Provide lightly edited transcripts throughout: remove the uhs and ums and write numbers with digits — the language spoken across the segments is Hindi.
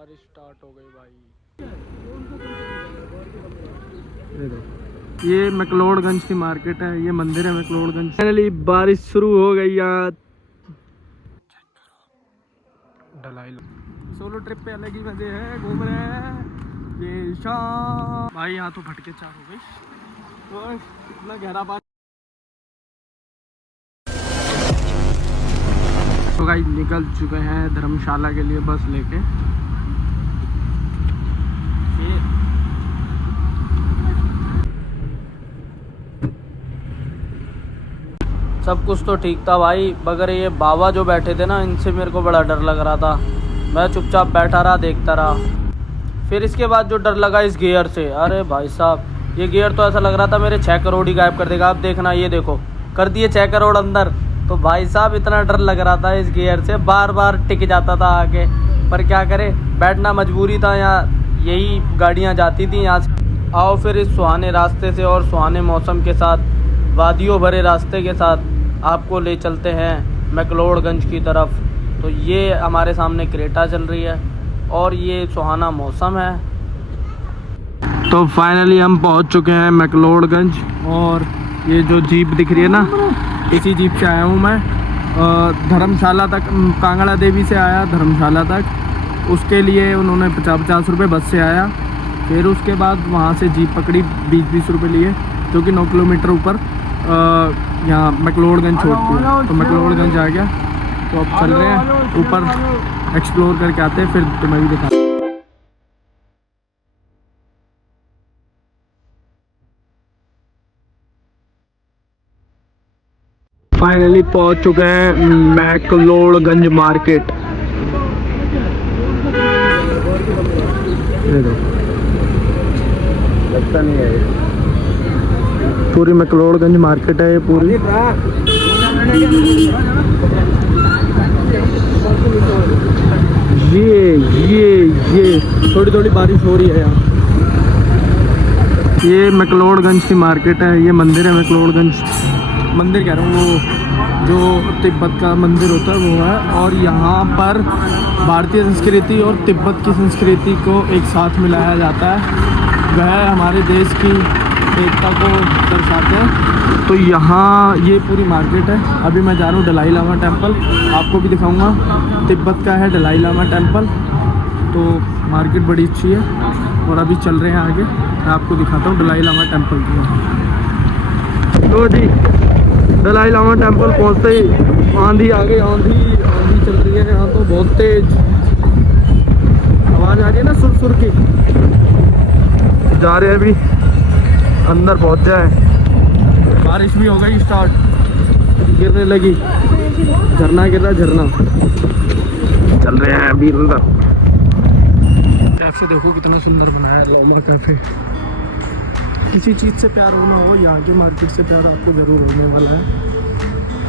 बारिश स्टार्ट हो गई भाई। ये मैक्लोडगंज की मार्केट है, ये मंदिर है मैक्लोडगंज। फाइनली बारिश शुरू हो गई यहाँ। सोलो ट्रिप पे अलग ही मजे हैं, घूम रहे हैं ये शाम भाई। यहाँ तो भटके चार हो गई और इतना गहरा पानी। तो गाइस निकल चुके हैं धर्मशाला के लिए बस लेके। सब कुछ तो ठीक था भाई, मगर ये बाबा जो बैठे थे ना, इनसे मेरे को बड़ा डर लग रहा था। मैं चुपचाप बैठा रहा, देखता रहा। फिर इसके बाद जो डर लगा इस गियर से, अरे भाई साहब ये गियर तो ऐसा लग रहा था मेरे 6 करोड़ ही गायब कर देगा। आप देखना, ये देखो कर दिए 6 करोड़ अंदर। तो भाई साहब इतना डर लग रहा था इस गियर से, बार बार टिक जाता था आके। पर क्या करे, बैठना मजबूरी था, यहाँ यही गाड़ियाँ जाती थी यहाँ से। आओ फिर इस सुहाने रास्ते से और सुहाने मौसम के साथ, वादियों भरे रास्ते के साथ आपको ले चलते हैं मैक्लोडगंज की तरफ। तो ये हमारे सामने क्रेटा चल रही है और ये सुहाना मौसम है। तो फाइनली हम पहुंच चुके हैं मैक्लोडगंज। और ये जो जीप दिख रही है ना, इसी जीप से आया हूँ मैं धर्मशाला तक। कांगड़ा देवी से आया धर्मशाला तक, उसके लिए उन्होंने 50-50 रुपये बस से आया। फिर उसके बाद वहाँ से जीप पकड़ी, 20-20 रुपये लिए, जो कि 9 किलोमीटर ऊपर यहाँ मैक्लोडगंज छोड़ती है। तो मैक्लोडगंज आ गया, तो अब चल रहे हैं ऊपर, एक्सप्लोर करके आते हैं, फिर तुम्हें भी दिखा। फाइनली पहुंच चुके हैं मैक्लोडगंज मार्केट। लगता नहीं है, पूरी मैक्लोडगंज मार्केट है ये पूरी। ये थोड़ी थोड़ी बारिश हो रही है यहाँ। ये मैक्लोडगंज की मार्केट है, ये मंदिर है मैक्लोडगंज। मंदिर कह रहा हूँ, वो जो तिब्बत का मंदिर होता है वो है। और यहाँ पर भारतीय संस्कृति और तिब्बत की संस्कृति को एक साथ मिलाया जाता है, वह हमारे देश की एकता को दर्शाते हैं। तो यहाँ ये पूरी मार्केट है। अभी मैं जा रहा हूँ दलाई लामा टेम्पल, आपको भी दिखाऊंगा। तिब्बत का है दलाई लामा टेम्पल। तो मार्केट बड़ी अच्छी है और अभी चल रहे हैं आगे, मैं आपको दिखाता हूँ दलाई लामा टेम्पल की। तो जी दलाई लामा टेम्पल पहुँचते ही आंधी आ गई, आंधी चल रही है यहाँ तो बहुत तेज। आवाज़ आ रही है ना सुर सुर की। जा रहे हैं अभी अंदर, पहुँच जाए। बारिश भी हो गई स्टार्ट, गिरने लगी, झरना गिर रहा, झरना। चल रहे हैं अभी अंदर। कैफे देखो कितना सुंदर बनाया है, लामा कैफे। किसी चीज़ से प्यार होना हो, यहाँ की मार्केट से प्यार आपको ज़रूर होने वाला है।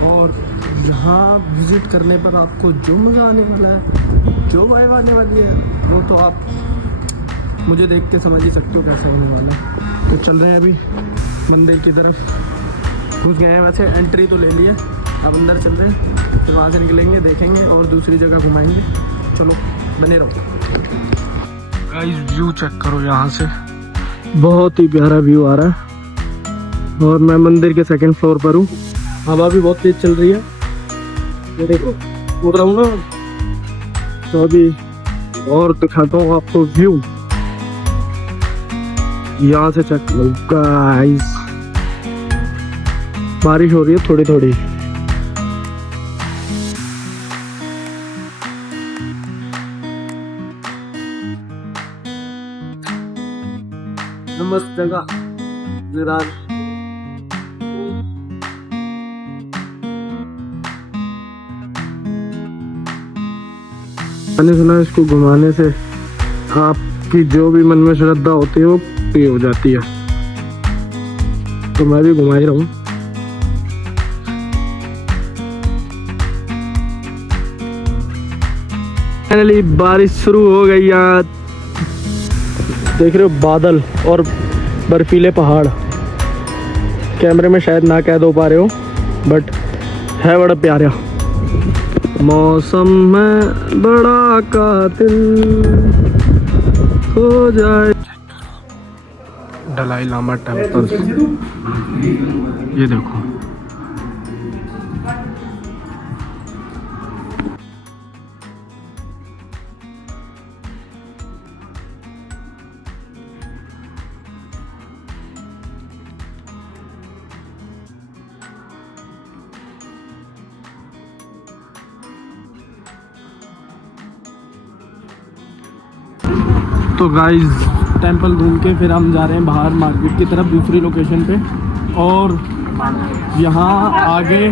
और यहाँ विज़िट करने पर आपको जो मज़ा आने वाला है, जो वाइब आने वाली है, वो तो आप मुझे देख के समझ ही सकते हो कैसा होने वाला है। तो चल रहे हैं अभी मंदिर की तरफ, घुस गए हैं। वैसे एंट्री तो ले लिए, अब अंदर चल रहे हैं, फिर वहाँ से निकलेंगे, देखेंगे और दूसरी जगह घुमाएंगे। चलो बने रहो। गाइस व्यू चेक करो, यहाँ से बहुत ही प्यारा व्यू आ रहा है। और मैं मंदिर के 2nd फ्लोर पर हूँ, हवा भी बहुत तेज चल रही है। ये देखो उड़ रहा हूँ ना, तो अभी और दिखाता हूँ आपको व्यू। यहाँ से चेक करो गाइस, बारिश हो रही है थोड़ी थोड़ी। मस्त जगह विराट। मैंने सुना है इसको घुमाने से आपकी जो भी मन में श्रद्धा होती है वो पूरी हो जाती है। तो मैं भी घुमा ही रहा हूँ। फाइनली बारिश शुरू हो गई यहाँ, देख रहे हो बादल और बर्फीले पहाड़। कैमरे में शायद ना कैद हो पा रहे हो, बट है बड़ा प्यारा। मौसम में बड़ा कातिल हो जाए। दलाई लामा टेम्पल, ये देखो। तो गाइस टेंपल घूम के फिर हम जा रहे हैं बाहर मार्केट की तरफ, दूसरी लोकेशन पे। और यहाँ आगे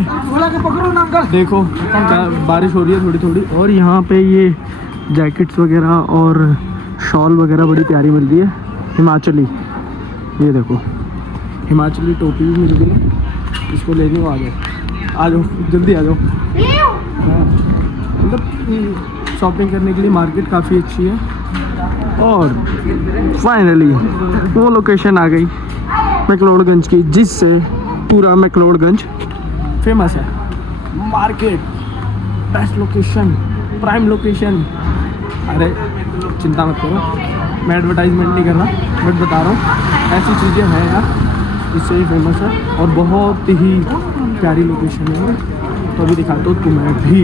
देखो बारिश हो रही है थोड़ी थोड़ी, और यहाँ पे ये जैकेट्स वगैरह और शॉल वगैरह बड़ी प्यारी मिल रही है हिमाचली। ये देखो हिमाचली टोपी भी मिल रही है, इसको लेने को आ जाओ जल्दी आ जाओ। हाँ मतलब शॉपिंग करने के लिए मार्केट काफ़ी अच्छी है। और फाइनली वो लोकेशन आ गई मैक्लोडगंज की, जिससे पूरा मैक्लोडगंज फेमस है। Market, best location, prime location. अरे चिंता मत करो, मैं एडवर्टाइजमेंट नहीं कर रहा, बट बता रहा हूँ ऐसी चीज़ें हैं यार, इससे ही फेमस है और बहुत ही प्यारी लोकेशन है। तो अभी दिखाता हूँ तुम्हें भी।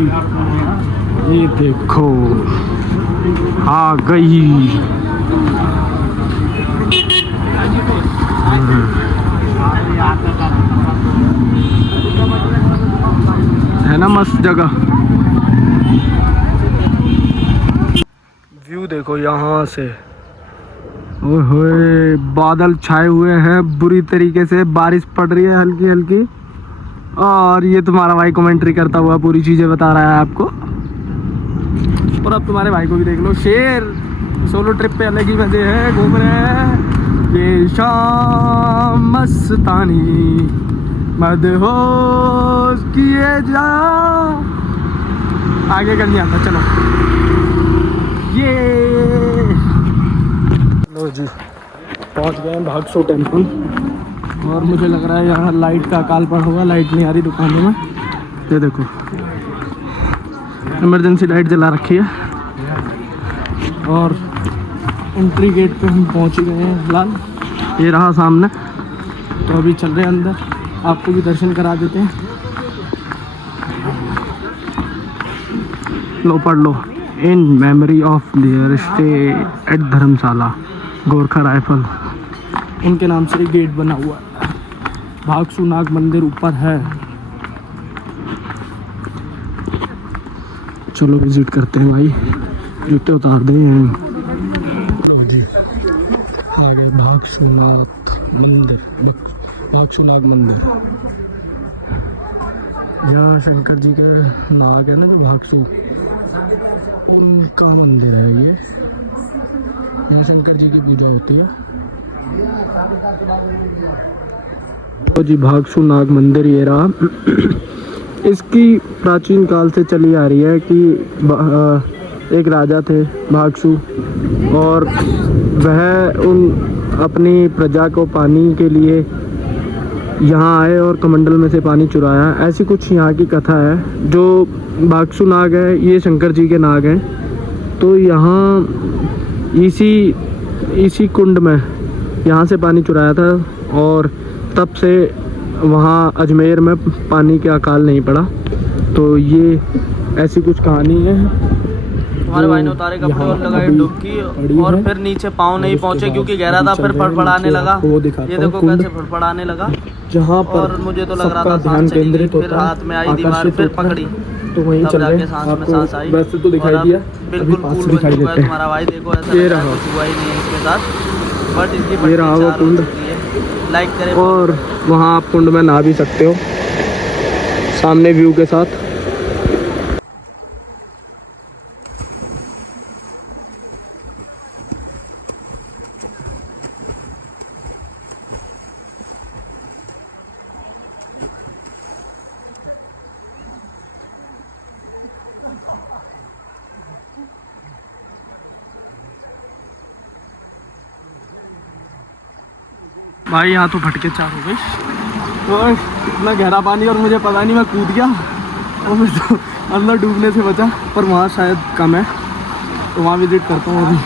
ये देखो आ गई, है ना मस्त जगह। व्यू देखो यहाँ से, ओए बादल छाए हुए हैं बुरी तरीके से, बारिश पड़ रही है हल्की हल्की, और ये तुम्हारा भाई कमेंट्री करता हुआ पूरी चीज़ें बता रहा है आपको। और अब तुम्हारे भाई को भी देख लो, शेर सोलो ट्रिप पे अलग ही मजे हैं, घूम रहे हैं। ये शाम मस्तानी मदहोश किए जा, आगे कर नहीं आता। चलो ये लो जी पहुंच गए हैं भागसू टेम्पल, और मुझे लग रहा है यहाँ लाइट का अकाल पड़ा हुआ, लाइट नहीं आ रही दुकानों में। ये देखो इमरजेंसी लाइट जला रखी है। और एंट्री गेट पे हम पहुंच गए हैं फिलहाल, ये रहा सामने। तो अभी चल रहे हैं अंदर, आपको भी दर्शन करा देते हैं। लो पढ़ लो, in memory of their stay at Dharamshala Gorkha rifle, उनके नाम से गेट बना हुआ है। भागसू नाग मंदिर ऊपर है, चलो विजिट करते हैं भाई, जूते उतार दें हैं। आ गए भागसूनाथ मंदिर, भागसूनाग मंदिर। यहाँ शंकर जी के नाग है ना जो भागसू, उनका मंदिर है ये। यहाँ शंकर जी की पूजा होती है। तो जी भागसू नाग मंदिर ये रहा। इसकी प्राचीन काल से चली आ रही है कि एक राजा थे भागसू, और वह उन अपनी प्रजा को पानी के लिए यहाँ आए और कमंडल में से पानी चुराया। ऐसी कुछ यहाँ की कथा है। जो भागसू नाग है ये शंकर जी के नाग हैं। तो यहाँ इसी कुंड में यहाँ से पानी चुराया था, और तब से वहाँ अजमेर में पानी के अकाल नहीं पड़ा। तो ये ऐसी कुछ कहानी है। हमारे भाई ने उतारे कपड़े और लगाई डुबकी, और फिर नीचे पाँव नहीं पहुँचे क्योंकि गहरा था, फिर फड़फड़ाने लगा। ये देखो कैसे फड़फड़ाने लगा, जहाँ पर और मुझे तो लग रहा था ध्यान केंद्रित होता है। फिर हाथ में आई दीवार, फिर पकड़ी, तो वहीं चल रहे सांस में सांस आई। वैसे तो दिखाई दिया, बिल्कुल कूल दिखाई देता है तुम्हारा भाई। देखो ऐसा कुछ हुआ ही नहीं है इसके साथ, बट इसकी ये रहा वो कुंड। लाइक करें, और वहाँ आप कुंड में नहा भी सकते हो सामने व्यू के साथ। भाई यहाँ तो भटके चार हो गई, और इतना गहरा पानी, और मुझे पता नहीं मैं कूद गया, और फिर तो अंदर डूबने से बचा, पर वहाँ शायद कम है, तो वहाँ विजिट करता हूँ अभी।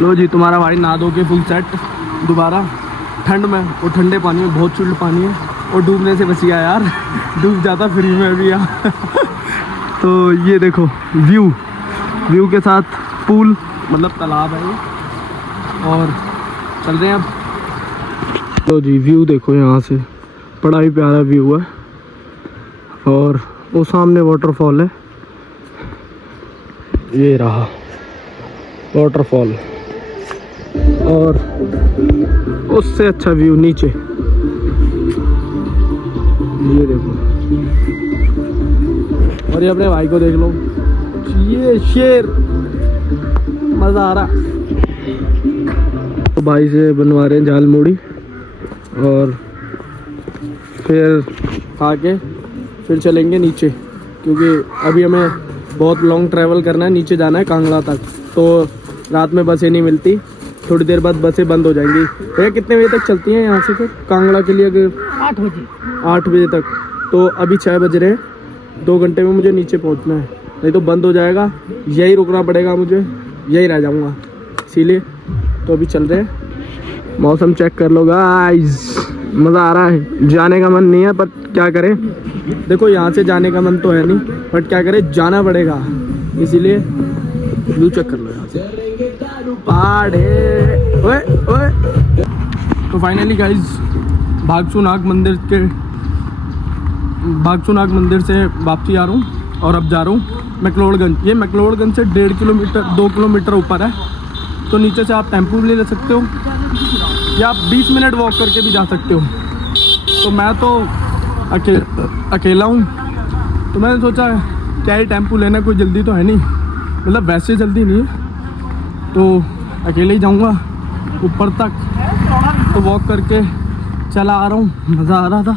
लो जी तुम्हारा भाई नहा धो के फुल सेट दोबारा ठंड में, और ठंडे पानी में, बहुत चिल्ड पानी है, और डूबने से बच गया यार। डूब जाता फ्री में भी यार। तो ये देखो व्यू के साथ पूल, मतलब तालाब है ये, और चल रहे हैं अब। तो जी व्यू देखो यहाँ से, बड़ा ही प्यारा व्यू है, और वो सामने वाटरफॉल है, ये रहा वाटरफॉल, और उससे अच्छा व्यू नीचे, ये देखो। और ये अपने भाई को देख लो, ये शेर, मज़ा आ रहा। तो भाई से बनवा रहे हैं जाल मूड़ी, और फिर आके फिर चलेंगे नीचे, क्योंकि अभी हमें बहुत लॉन्ग ट्रैवल करना है, नीचे जाना है कांगड़ा तक। तो रात में बसें नहीं मिलती, थोड़ी देर बाद बसें बंद हो जाएंगी। भैया कितने बजे तक चलती हैं यहाँ से फिर कांगड़ा के लिए? अगर 8 बजे तक, तो अभी 6 बज रहे हैं, 2 घंटे में मुझे नीचे पहुँचना है, नहीं तो बंद हो जाएगा, यही रुकना पड़ेगा मुझे, यही रह जाऊँगा, इसीलिए तो अभी चल रहे हैं। मौसम चेक कर लो गाइस, मज़ा आ रहा है। जाने का मन नहीं है, पर क्या करें, देखो यहाँ से जाने का मन तो है नहीं, बट क्या करें, जाना पड़ेगा, इसीलिए व्यू चेक कर लो यहाँ से, पहाड़ है। ओए ओए। तो फाइनली गाइस भागसूनाग मंदिर से वापसी आ रहा हूँ, और अब जा रहा हूँ मैक्लोडगंज। ये मैक्लोडगंज से 1.5 किलोमीटर 2 किलोमीटर ऊपर है, तो नीचे से आप टेम्पो भी ले सकते हो, या आप 20 मिनट वॉक करके भी जा सकते हो। तो मैं तो अकेला हूँ, तो मैंने सोचा क्या ही टेम्पो लेना, कोई जल्दी तो है नहीं, मतलब वैसे जल्दी नहीं है, तो अकेले ही जाऊँगा ऊपर तक। तो वॉक करके चला आ रहा हूँ, मज़ा आ रहा था,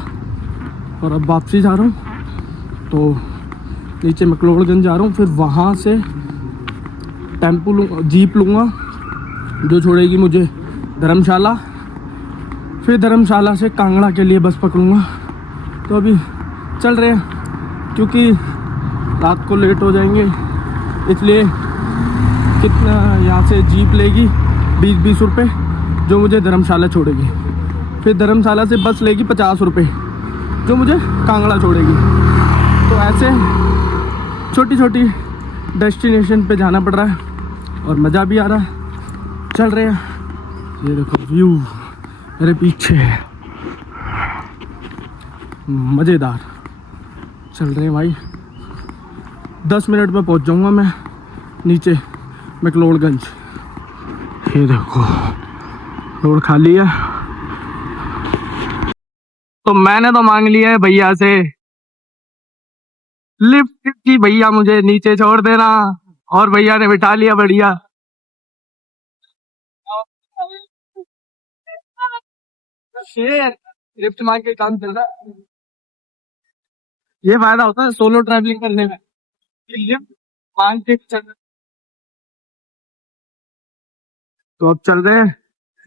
और अब वापसी जा रहा हूँ। तो नीचे मैक्लोडगंज जा रहा हूँ, फिर वहाँ से जीप लूँगा जो छोड़ेगी मुझे धर्मशाला, फिर धर्मशाला से कांगड़ा के लिए बस पकड़ूँगा। तो अभी चल रहे हैं, क्योंकि रात को लेट हो जाएंगे, इसलिए कितना यहाँ से जीप लेगी 20-20 रुपये, जो मुझे धर्मशाला छोड़ेगी, फिर धर्मशाला से बस लेगी 50 रुपये, जो मुझे कांगड़ा छोड़ेगी। तो ऐसे छोटी छोटी डेस्टिनेशन पे जाना पड़ रहा है, और मज़ा भी आ रहा है। चल रहे हैं, ये देखो व्यू मेरे पीछे है, मज़ेदार। चल रहे हैं भाई, 10 मिनट में पहुंच जाऊंगा मैं नीचे मैक्लोडगंज। ये देखो रोड खाली है। तो मैंने तो मांग लिया है भैया से लिफ्ट की, भैया मुझे नीचे छोड़ देना, और भैया ने बिठा लिया बढ़िया। शेर लिफ्ट मांग के काम चल रहा है। ये फायदा होता है सोलो ट्रैवलिंग करने में, लिफ्ट मांग के चल। तो अब चल रहे हैं,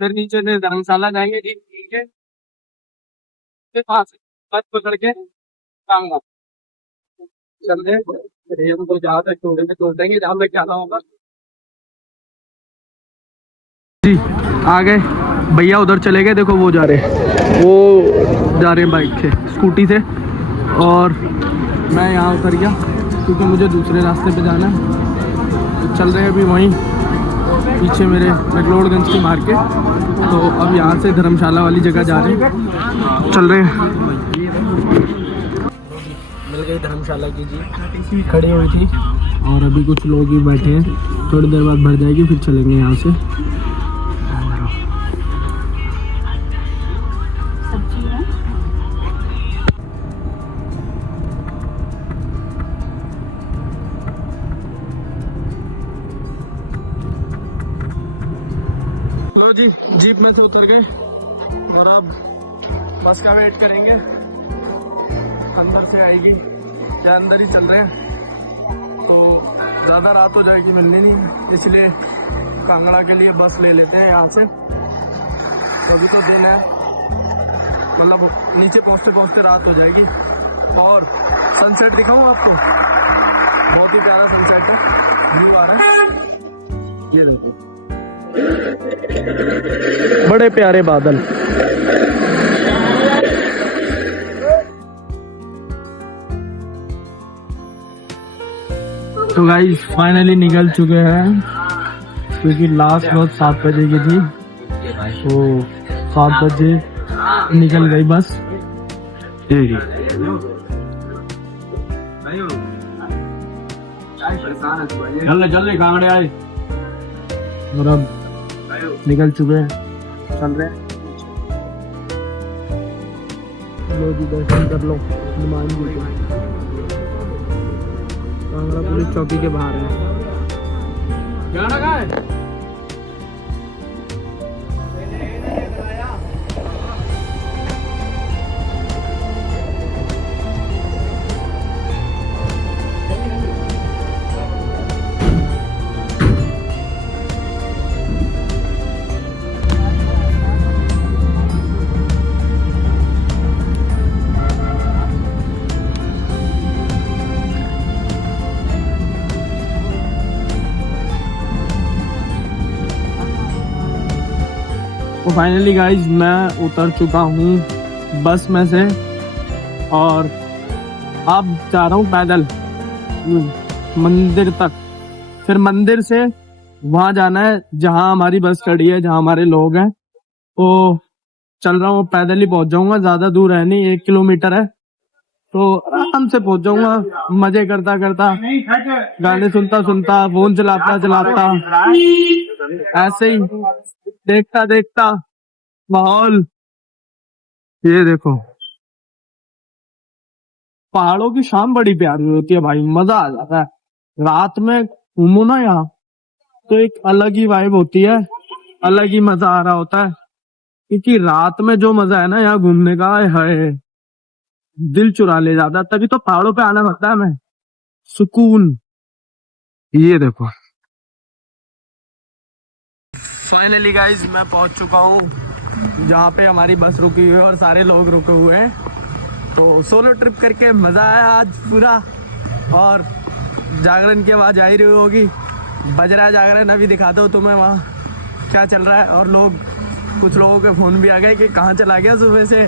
फिर नीचे से धर्मशाला जाएंगे, ठीक है, फिर वहां से बस पकड़ के कांगड़ा चल रहे हैं। तो जहाँ तक छोड़ देंगे, जहाँ तक जाना होगा। जी आ गए भैया, उधर चले गए, देखो वो जा रहे हैं बाइक से, स्कूटी से, और मैं यहाँ उतर गया क्योंकि मुझे दूसरे रास्ते पे जाना है। तो चल रहे हैं अभी वहीं पीछे मेरे मैक्लोडगंज की मार्केट। तो अब यहाँ से धर्मशाला वाली जगह जा रहे हैं, चल रहे हैं। मिल गई धर्मशाला की जी, खड़ी हुई थी, और अभी कुछ लोग ही बैठे हैं, थोड़ी देर बाद भर जाएगी, फिर चलेंगे यहाँ से। जी जीप में से उतर गए, और अब बस का वेट करेंगे, अंदर से आएगी, क्या अंदर ही चल रहे हैं। तो ज़्यादा रात हो जाएगी, मिलनी नहीं, इसलिए कांगड़ा के लिए बस ले लेते हैं यहाँ से। तो अभी तो दिन है, मतलब नीचे पहुँचते पहुँचते रात हो जाएगी, और सनसेट दिखाऊं आपको, बहुत ही प्यारा सनसेट है, व्यू आ रहा है, ये देखो बड़े प्यारे बादल। तो गाइस फाइनली निकल चुके हैं, क्योंकि लास्ट बस 7 बजे की थी, तो 7 बजे निकल गई बस। जल्दी कांगड़े आए और अब निकल चुके हैं, चल रहे हैं। लो जी दर्शन कर लो हनुमान जी के। कांगड़ा पुलिस चौकी के बाहर है। तो फाइनली गाइज मैं उतर चुका हूँ बस में से और अब जा रहा हूँ पैदल मंदिर तक। फिर मंदिर से वहां जाना है जहां हमारी बस खड़ी है, जहां हमारे लोग हैं। तो चल रहा हूँ, पैदल ही पहुंच जाऊंगा, ज्यादा दूर है नहीं, 1 किलोमीटर है, तो आराम से पहुंच जाऊंगा, मजे करता करता, गाने सुनता सुनता, फोन चलाता चलाता, ऐसे ही देखता देखता माहौल। ये देखो पहाड़ों की शाम बड़ी प्यारी होती है भाई, मजा आ जाता है। रात में घूमो ना यहाँ तो एक अलग ही वाइब होती है, अलग ही मजा आ रहा होता है, क्योंकि रात में जो मजा है ना यहाँ घूमने का है, दिल चुरा ले जाता है। तभी तो पहाड़ों पे आना पड़ता है हमें, सुकून। ये देखो फाइनली गाइज मैं पहुंच चुका हूँ जहाँ पे हमारी बस रुकी हुई है और सारे लोग रुके हुए हैं। तो सोलो ट्रिप करके मजा आया आज पूरा। और जागरण की आवाज आ ही रही होगी, बज रहा है जागरण, अभी दिखाता हूँ तुम्हें वहाँ क्या चल रहा है। और लोग, कुछ लोगों के फोन भी आ गए कि कहाँ चला गया सुबह से।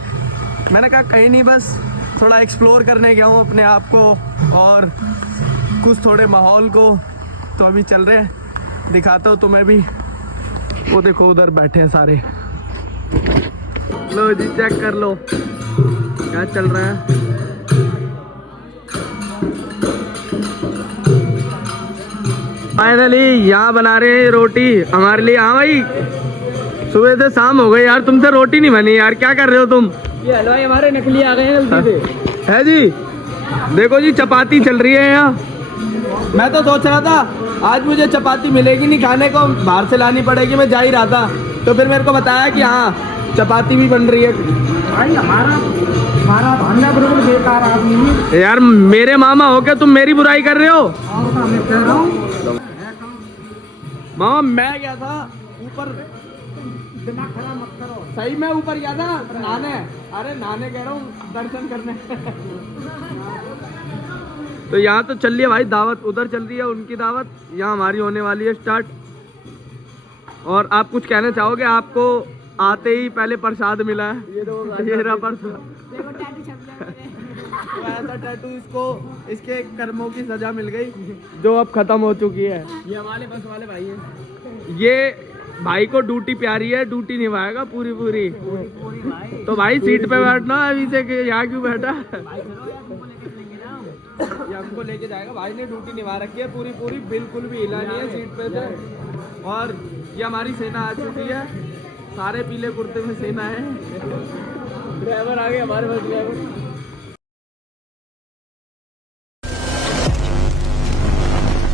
मैंने कहा कहीं नहीं, बस थोड़ा एक्सप्लोर करने गया हूँ अपने आप को और कुछ थोड़े माहौल को। तो अभी चल रहे हैं, दिखाता हूँ तुम्हें भी। वो देखो उधर बैठे हैं सारे, लो जी चेक कर लो क्या चल रहा है। फाइनली यहाँ बना रहे हैं रोटी हमारे लिए। हाँ भाई सुबह से शाम हो गई यार, तुमसे रोटी नहीं बनी यार, क्या कर रहे हो तुम? ये हलवाई हमारे नकली आ गए हैं गलती से। है जी, देखो जी चपाती चल रही है यहाँ। मैं तो सोच रहा था आज मुझे चपाती मिलेगी नहीं खाने को, बाहर से लानी पड़ेगी, मैं जा ही रहा था। तो फिर मेरे को बताया कि हाँ चपाती भी बन रही है। भाई हमारा भांडा बिल्कुल बेकार आदमी है यार, मेरे मामा हो के तुम मेरी बुराई कर रहे हो। मामा मैं गया था ऊपर, दिमाग खराब मत करो, सही में ऊपर गया था नहाने। अरे नहाने कह रहा हूँ, दर्शन करने। तो यहाँ तो चल रही है भाई दावत, उधर चल रही है उनकी दावत, यहाँ हमारी होने वाली है स्टार्ट। और आप कुछ कहना चाहोगे? आपको आते ही पहले प्रसाद मिला है, ये रहा प्रसाद। ऐसा टैटू इसको इसके कर्मों की सजा मिल गई जो अब खत्म हो चुकी है। ये हमारे बस वाले भाई हैं, ये भाई को ड्यूटी प्यारी है, ड्यूटी निभाएगा पूरी पूरी। तो भाई सीट पे बैठना अभी से, यहाँ क्यों बैठा? ये हमको लेके जाएगा, भाई ने ड्यूटी निभा रखी है पूरी पूरी, बिल्कुल भी हिला नहीं है सीट पे से। और ये हमारी सेना आ चुकी है, सारे पीले कुर्ते में सेना है। ड्राइवर आ गए हमारे बस ड्राइवर।